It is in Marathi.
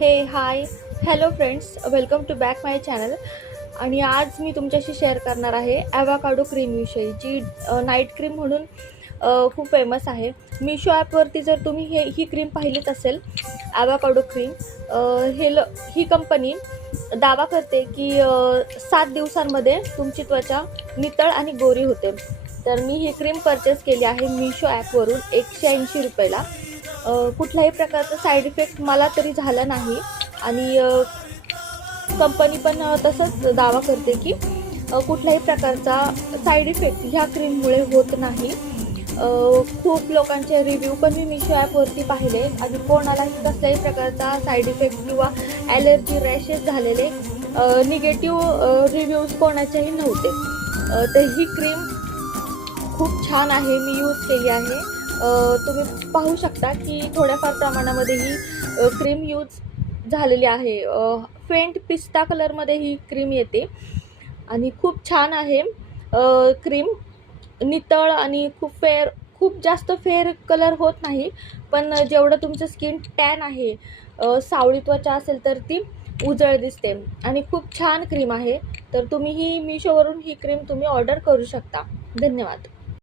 हे hi hello friends, welcome to back my channel. आणि आज मी तुमच्याशी शेअर करणार आहे ॲवाकाडो क्रीमविषयी, जी नाईट क्रीम म्हणून खूप फेमस आहे. मीशो ॲपवरती जर तुम्ही ही क्रीम पाहिलीच असेल, ॲवाकाडो क्रीम. ही कंपनी दावा करते की 7 दिवसांमध्ये तुमची त्वचा नितळ आणि गोरी होते. तर मी ही क्रीम परचेस केली आहे मीशो ॲपवरून 180 रुपयाला. कुठल्याही प्रकारचा साईड इफेक्ट मला तरी झाला नाही आणि कंपनी पण तसंच दावा करते की कुठल्याही प्रकारचा साईड इफेक्ट ह्या क्रीममुळे होत नाही. खूप लोकांचे रिव्ह्यू पण मी मीशो ॲपवरती पाहिले आणि कोणालाही कसल्याही प्रकारचा साईड इफेक्ट किंवा ॲलर्जी रॅशेस झालेले निगेटिव्ह रिव्ह्यूज कोणाचेही नव्हते. तर ही क्रीम खूप छान आहे, मी यूज केली आहे. तुम्ही पाहू शकता की थोड्याफार प्रमाणामध्ये ही क्रीम यूज झालेली आहे. फेंट पिस्ता कलरमध्ये ही क्रीम येते आणि खूप छान आहे. क्रीम नितळ आणि खूप जास्त फेअर कलर होत नाही, पण जेवढं तुमचं स्किन टॅन आहे, सावळी त्वचा असेल तर ती उजळ दिसते आणि खूप छान क्रीम आहे. तर तुम्ही ही मीशोवरून ही क्रीम तुम्ही ऑर्डर करू शकता. धन्यवाद.